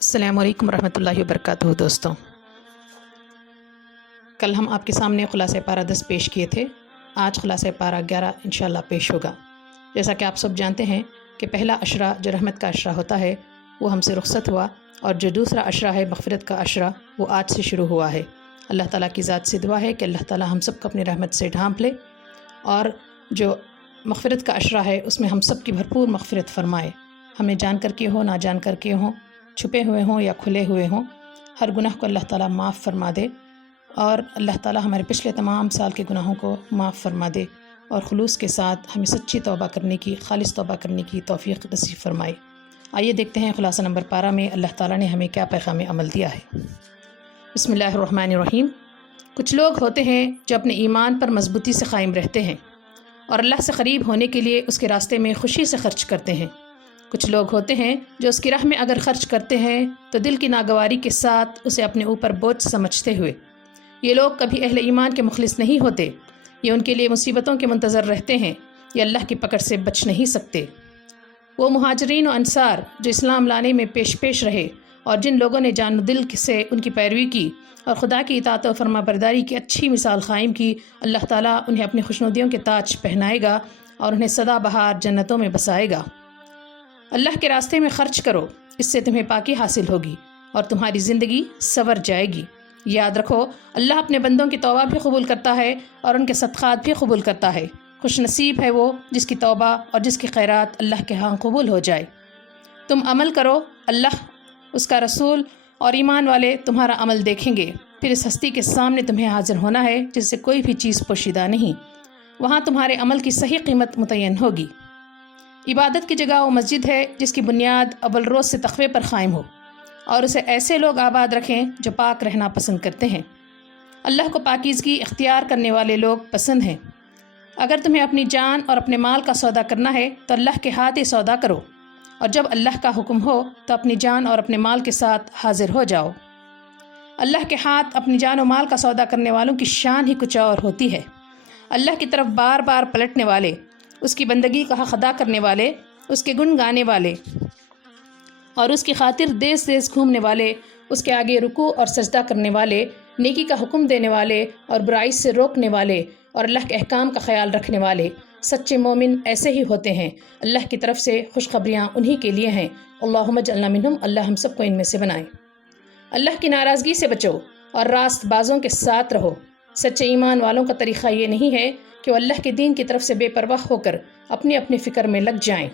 السلام علیکم ورحمۃ اللہ وبرکاتہ دوستوں، کل ہم آپ کے سامنے خلاصہ پارہ 10 پیش کیے تھے۔ آج خلاصہ پارہ 11 انشاءاللہ پیش ہوگا۔ جیسا کہ آپ سب جانتے ہیں کہ پہلا عشرہ جو رحمت کا عشرہ ہوتا ہے وہ ہم سے رخصت ہوا، اور جو دوسرا عشرہ ہے مغفرت کا عشرہ وہ آج سے شروع ہوا ہے۔ اللہ تعالیٰ کی ذات سے دعا ہے کہ اللہ تعالیٰ ہم سب کو اپنی رحمت سے ڈھانپ لے، اور جو مغفرت کا عشرہ ہے اس میں ہم سب کی بھرپور مغفرت فرمائے۔ ہمیں جان کر کے ہو، نہ جان کر کے ہوں، چھپے ہوئے ہوں یا کھلے ہوئے ہوں، ہر گناہ کو اللہ تعالیٰ معاف فرما دے، اور اللہ تعالیٰ ہمارے پچھلے تمام سال کے گناہوں کو معاف فرما دے، اور خلوص کے ساتھ ہمیں سچی توبہ کرنے کی، خالص توبہ کرنے کی توفیق نصیب فرمائے۔ آئیے دیکھتے ہیں خلاصہ نمبر 12 میں اللہ تعالیٰ نے ہمیں کیا پیغام عمل دیا ہے۔ بسم اللہ الرحمن الرحیم۔ کچھ لوگ ہوتے ہیں جو اپنے ایمان پر مضبوطی سے قائم رہتے ہیں اور اللہ سے قریب ہونے کے لیے اس کے راستے میں خوشی سے خرچ کرتے ہیں۔ کچھ لوگ ہوتے ہیں جو اس کی راہ میں اگر خرچ کرتے ہیں تو دل کی ناگواری کے ساتھ اسے اپنے اوپر بوجھ سمجھتے ہوئے۔ یہ لوگ کبھی اہل ایمان کے مخلص نہیں ہوتے، یہ ان کے لیے مصیبتوں کے منتظر رہتے ہیں، یہ اللہ کی پکڑ سے بچ نہیں سکتے۔ وہ مہاجرین و انصار جو اسلام لانے میں پیش رہے اور جن لوگوں نے جان و دل سے ان کی پیروی کی اور خدا کی اطاعت و فرما برداری کی اچھی مثال قائم کی، اللہ تعالیٰ انہیں اپنی خوشنودیوں کے تاج پہنائے گا اور انہیں سدا بہار جنتوں میں بسائے گا۔ اللہ کے راستے میں خرچ کرو، اس سے تمہیں پاکی حاصل ہوگی اور تمہاری زندگی سنور جائے گی۔ یاد رکھو، اللہ اپنے بندوں کی توبہ بھی قبول کرتا ہے اور ان کے صدقات بھی قبول کرتا ہے۔ خوش نصیب ہے وہ جس کی توبہ اور جس کی خیرات اللہ کے ہاں قبول ہو جائے۔ تم عمل کرو، اللہ، اس کا رسول اور ایمان والے تمہارا عمل دیکھیں گے، پھر اس ہستی کے سامنے تمہیں حاضر ہونا ہے جس سے کوئی بھی چیز پوشیدہ نہیں۔ وہاں تمہارے عمل کی صحیح قیمت متعین ہوگی۔ عبادت کی جگہ وہ مسجد ہے جس کی بنیاد اول روز سے تقوی پر قائم ہو، اور اسے ایسے لوگ آباد رکھیں جو پاک رہنا پسند کرتے ہیں۔ اللہ کو پاکیزگی اختیار کرنے والے لوگ پسند ہیں۔ اگر تمہیں اپنی جان اور اپنے مال کا سودا کرنا ہے تو اللہ کے ہاتھ ہی سودا کرو، اور جب اللہ کا حکم ہو تو اپنی جان اور اپنے مال کے ساتھ حاضر ہو جاؤ۔ اللہ کے ہاتھ اپنی جان و مال کا سودا کرنے والوں کی شان ہی کچھ اور ہوتی ہے۔ اللہ کی طرف بار بار پلٹنے والے، اس کی بندگی کا حق ادا کرنے والے، اس کے گن گانے والے اور اس کی خاطر دیس دیس گھومنے والے، اس کے آگے رکوع اور سجدہ کرنے والے، نیکی کا حکم دینے والے اور برائی سے روکنے والے اور اللہ کے احکام کا خیال رکھنے والے، سچے مومن ایسے ہی ہوتے ہیں۔ اللہ کی طرف سے خوشخبریاں انہی کے لیے ہیں۔ اللہم اجعلنا منہم، اللہ ہم سب کو ان میں سے بنائے۔ اللہ کی ناراضگی سے بچو اور راست بازوں کے ساتھ رہو۔ سچے ایمان والوں کا طریقہ یہ نہیں ہے کہ وہ اللہ کے دین کی طرف سے بے پرواہ ہو کر اپنی اپنی فکر میں لگ جائیں۔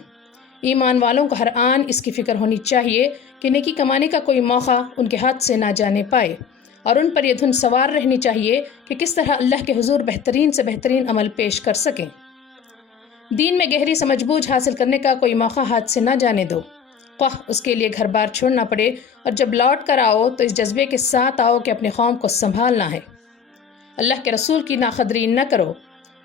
ایمان والوں کو ہر آن اس کی فکر ہونی چاہیے کہ نیکی کمانے کا کوئی موقع ان کے ہاتھ سے نہ جانے پائے، اور ان پر یہ دھن سوار رہنی چاہیے کہ کس طرح اللہ کے حضور بہترین سے بہترین عمل پیش کر سکیں۔ دین میں گہری سمجھ بوجھ حاصل کرنے کا کوئی موقع ہاتھ سے نہ جانے دو، خواہ اس کے لیے گھر بار چھوڑنا پڑے، اور جب لوٹ کر آؤ تو اس جذبے کے ساتھ آؤ کہ اپنے قوم کو سنبھالنا ہے۔ اللہ کے رسول کی ناقدری نہ کرو،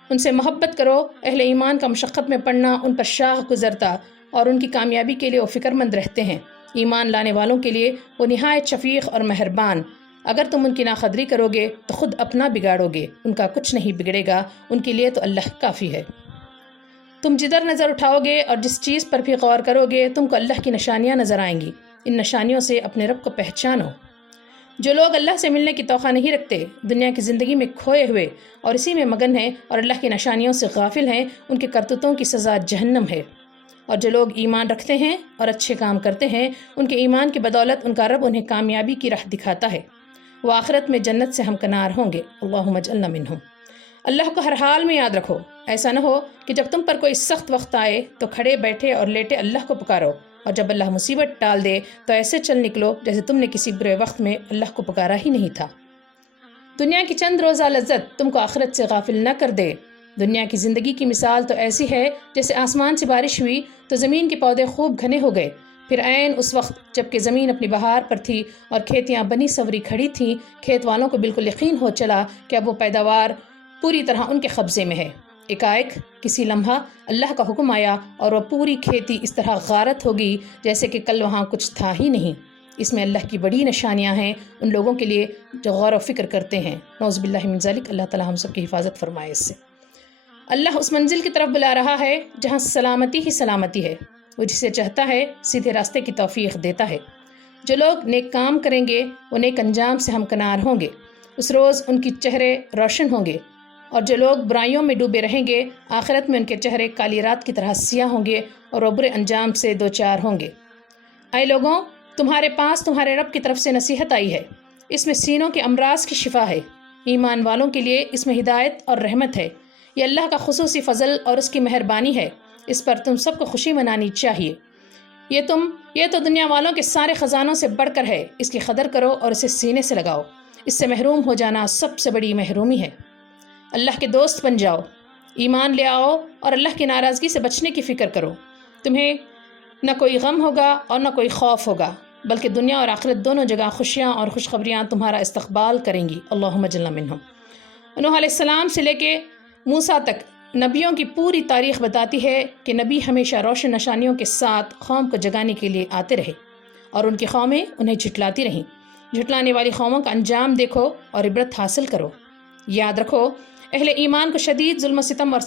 ان سے محبت کرو۔ اہل ایمان کا مشقت میں پڑنا ان پر شاخ گزرتا اور ان کی کامیابی کے لیے وہ فکر مند رہتے ہیں۔ ایمان لانے والوں کے لیے وہ نہایت شفیق اور مہربان۔ اگر تم ان کی ناقدری کرو گے تو خود اپنا بگاڑو گے، ان کا کچھ نہیں بگڑے گا، ان کے لیے تو اللہ کافی ہے۔ تم جدھر نظر اٹھاؤ گے اور جس چیز پر بھی غور کرو گے تم کو اللہ کی نشانیاں نظر آئیں گی۔ ان نشانیوں سے اپنے رب کو پہچانو۔ جو لوگ اللہ سے ملنے کی توقع نہیں رکھتے، دنیا کی زندگی میں کھوئے ہوئے اور اسی میں مگن ہیں اور اللہ کی نشانیوں سے غافل ہیں، ان کے کرتوتوں کی سزا جہنم ہے۔ اور جو لوگ ایمان رکھتے ہیں اور اچھے کام کرتے ہیں، ان کے ایمان کی بدولت ان کا رب انہیں کامیابی کی راہ دکھاتا ہے، وہ آخرت میں جنت سے ہمکنار ہوں گے۔ اللہم اجعلنا منہم۔ اللہ کو ہر حال میں یاد رکھو، ایسا نہ ہو کہ جب تم پر کوئی سخت وقت آئے تو کھڑے بیٹھے اور لیٹے اللہ کو پکارو، اور جب اللہ مصیبت ٹال دے تو ایسے چل نکلو جیسے تم نے کسی برے وقت میں اللہ کو پکارا ہی نہیں تھا۔ دنیا کی چند روزہ لذت تم کو آخرت سے غافل نہ کر دے۔ دنیا کی زندگی کی مثال تو ایسی ہے جیسے آسمان سے بارش ہوئی تو زمین کے پودے خوب گھنے ہو گئے، پھر عین اس وقت جب کہ زمین اپنی بہار پر تھی اور کھیتیاں بنی سوری کھڑی تھیں، کھیت والوں کو بالکل یقین ہو چلا کہ اب وہ پیداوار پوری طرح ان کے قبضے میں ہے۔ ایک کسی لمحہ اللہ کا حکم آیا اور وہ پوری کھیتی اس طرح غارت ہوگی جیسے کہ کل وہاں کچھ تھا ہی نہیں۔ اس میں اللہ کی بڑی نشانیاں ہیں ان لوگوں کے لیے جو غور و فکر کرتے ہیں۔ نعوذ باللہ من ذالک، اللہ تعالی ہم سب کی حفاظت فرمائے اس سے۔ اللہ اس منزل کی طرف بلا رہا ہے جہاں سلامتی ہی سلامتی ہے، وہ جسے چاہتا ہے سیدھے راستے کی توفیق دیتا ہے۔ جو لوگ نیک کام کریں گے وہ نیک انجام سے ہمکنار ہوں گے، اس روز ان کی چہرے روشن ہوں گے، اور جو لوگ برائیوں میں ڈوبے رہیں گے آخرت میں ان کے چہرے کالی رات کی طرح سیاہ ہوں گے اور وہ برے انجام سے دوچار ہوں گے۔ اے لوگوں، تمہارے پاس تمہارے رب کی طرف سے نصیحت آئی ہے، اس میں سینوں کے امراض کی شفا ہے، ایمان والوں کے لیے اس میں ہدایت اور رحمت ہے، یہ اللہ کا خصوصی فضل اور اس کی مہربانی ہے، اس پر تم سب کو خوشی منانی چاہیے۔ یہ تو دنیا والوں کے سارے خزانوں سے بڑھ کر ہے، اس کی قدر کرو اور اسے سینے سے لگاؤ، اس سے محروم ہو جانا سب سے بڑی محرومی ہے۔ اللہ کے دوست بن جاؤ، ایمان لے آؤ اور اللہ کی ناراضگی سے بچنے کی فکر کرو، تمہیں نہ کوئی غم ہوگا اور نہ کوئی خوف ہوگا، بلکہ دنیا اور آخرت دونوں جگہ خوشیاں اور خوشخبریاں تمہارا استقبال کریں گی۔ اللہم اجعلنا منہم۔ نوح علیہ السلام سے لے کے موسیٰ تک نبیوں کی پوری تاریخ بتاتی ہے کہ نبی ہمیشہ روشن نشانیوں کے ساتھ قوم کو جگانے کے لیے آتے رہے اور ان کی قومیں انہیں جھٹلاتی رہیں۔ جھٹلانے والی قوموں کا انجام دیکھو اور عبرت حاصل کرو۔ یاد رکھو، اہل ایمان کو شدید ظلم و ستم اور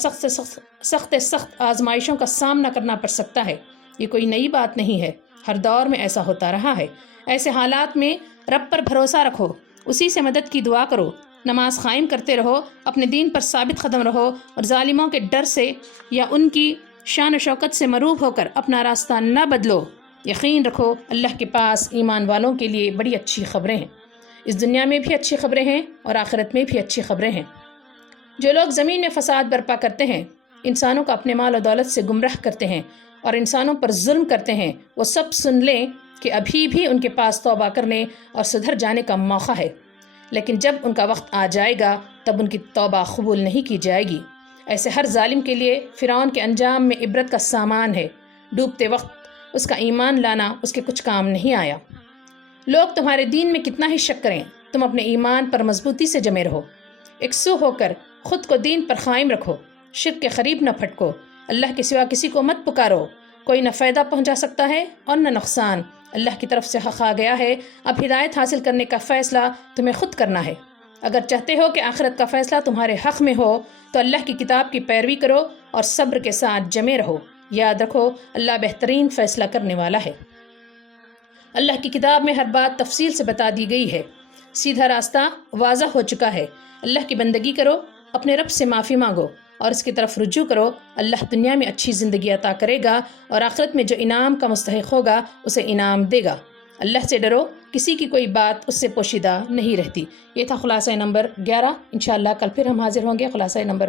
سخت آزمائشوں کا سامنا کرنا پڑ سکتا ہے، یہ کوئی نئی بات نہیں ہے، ہر دور میں ایسا ہوتا رہا ہے۔ ایسے حالات میں رب پر بھروسہ رکھو، اسی سے مدد کی دعا کرو، نماز قائم کرتے رہو، اپنے دین پر ثابت قدم رہو اور ظالموں کے ڈر سے یا ان کی شان و شوکت سے مروب ہو کر اپنا راستہ نہ بدلو۔ یقین رکھو اللہ کے پاس ایمان والوں کے لیے بڑی اچھی خبریں ہیں، اس دنیا میں بھی اچھی خبریں ہیں اور آخرت میں بھی اچھی خبریں ہیں۔ جو لوگ زمین میں فساد برپا کرتے ہیں، انسانوں کو اپنے مال و دولت سے گمراہ کرتے ہیں اور انسانوں پر ظلم کرتے ہیں، وہ سب سن لیں کہ ابھی بھی ان کے پاس توبہ کرنے اور سدھر جانے کا موقع ہے، لیکن جب ان کا وقت آ جائے گا تب ان کی توبہ قبول نہیں کی جائے گی۔ ایسے ہر ظالم کے لیے فرعون کے انجام میں عبرت کا سامان ہے، ڈوبتے وقت اس کا ایمان لانا اس کے کچھ کام نہیں آیا۔ لوگ تمہارے دین میں کتنا ہی شک کریں، تم اپنے ایمان پر مضبوطی سے جمے رہو، یکسو ہو کر خود کو دین پر قائم رکھو، شرک کے قریب نہ پھٹکو، اللہ کے سوا کسی کو مت پکارو، کوئی نہ فائدہ پہنچا سکتا ہے اور نہ نقصان، اللہ کی طرف سے حق آ گیا ہے، اب ہدایت حاصل کرنے کا فیصلہ تمہیں خود کرنا ہے۔ اگر چاہتے ہو کہ آخرت کا فیصلہ تمہارے حق میں ہو تو اللہ کی کتاب کی پیروی کرو اور صبر کے ساتھ جمے رہو، یاد رکھو اللہ بہترین فیصلہ کرنے والا ہے۔ اللہ کی کتاب میں ہر بات تفصیل سے بتا دی گئی ہے، سیدھا راستہ واضح ہو چکا ہے، اللہ کی بندگی کرو، اپنے رب سے معافی مانگو اور اس کی طرف رجوع کرو، اللہ دنیا میں اچھی زندگی عطا کرے گا اور آخرت میں جو انعام کا مستحق ہوگا اسے انعام دے گا۔ اللہ سے ڈرو، کسی کی کوئی بات اس سے پوشیدہ نہیں رہتی۔ یہ تھا خلاصہ نمبر 11۔ انشاءاللہ کل پھر ہم حاضر ہوں گے خلاصہ نمبر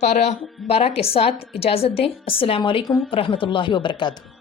12 کے ساتھ۔ اجازت دیں، السلام علیکم ورحمۃ اللہ وبرکاتہ۔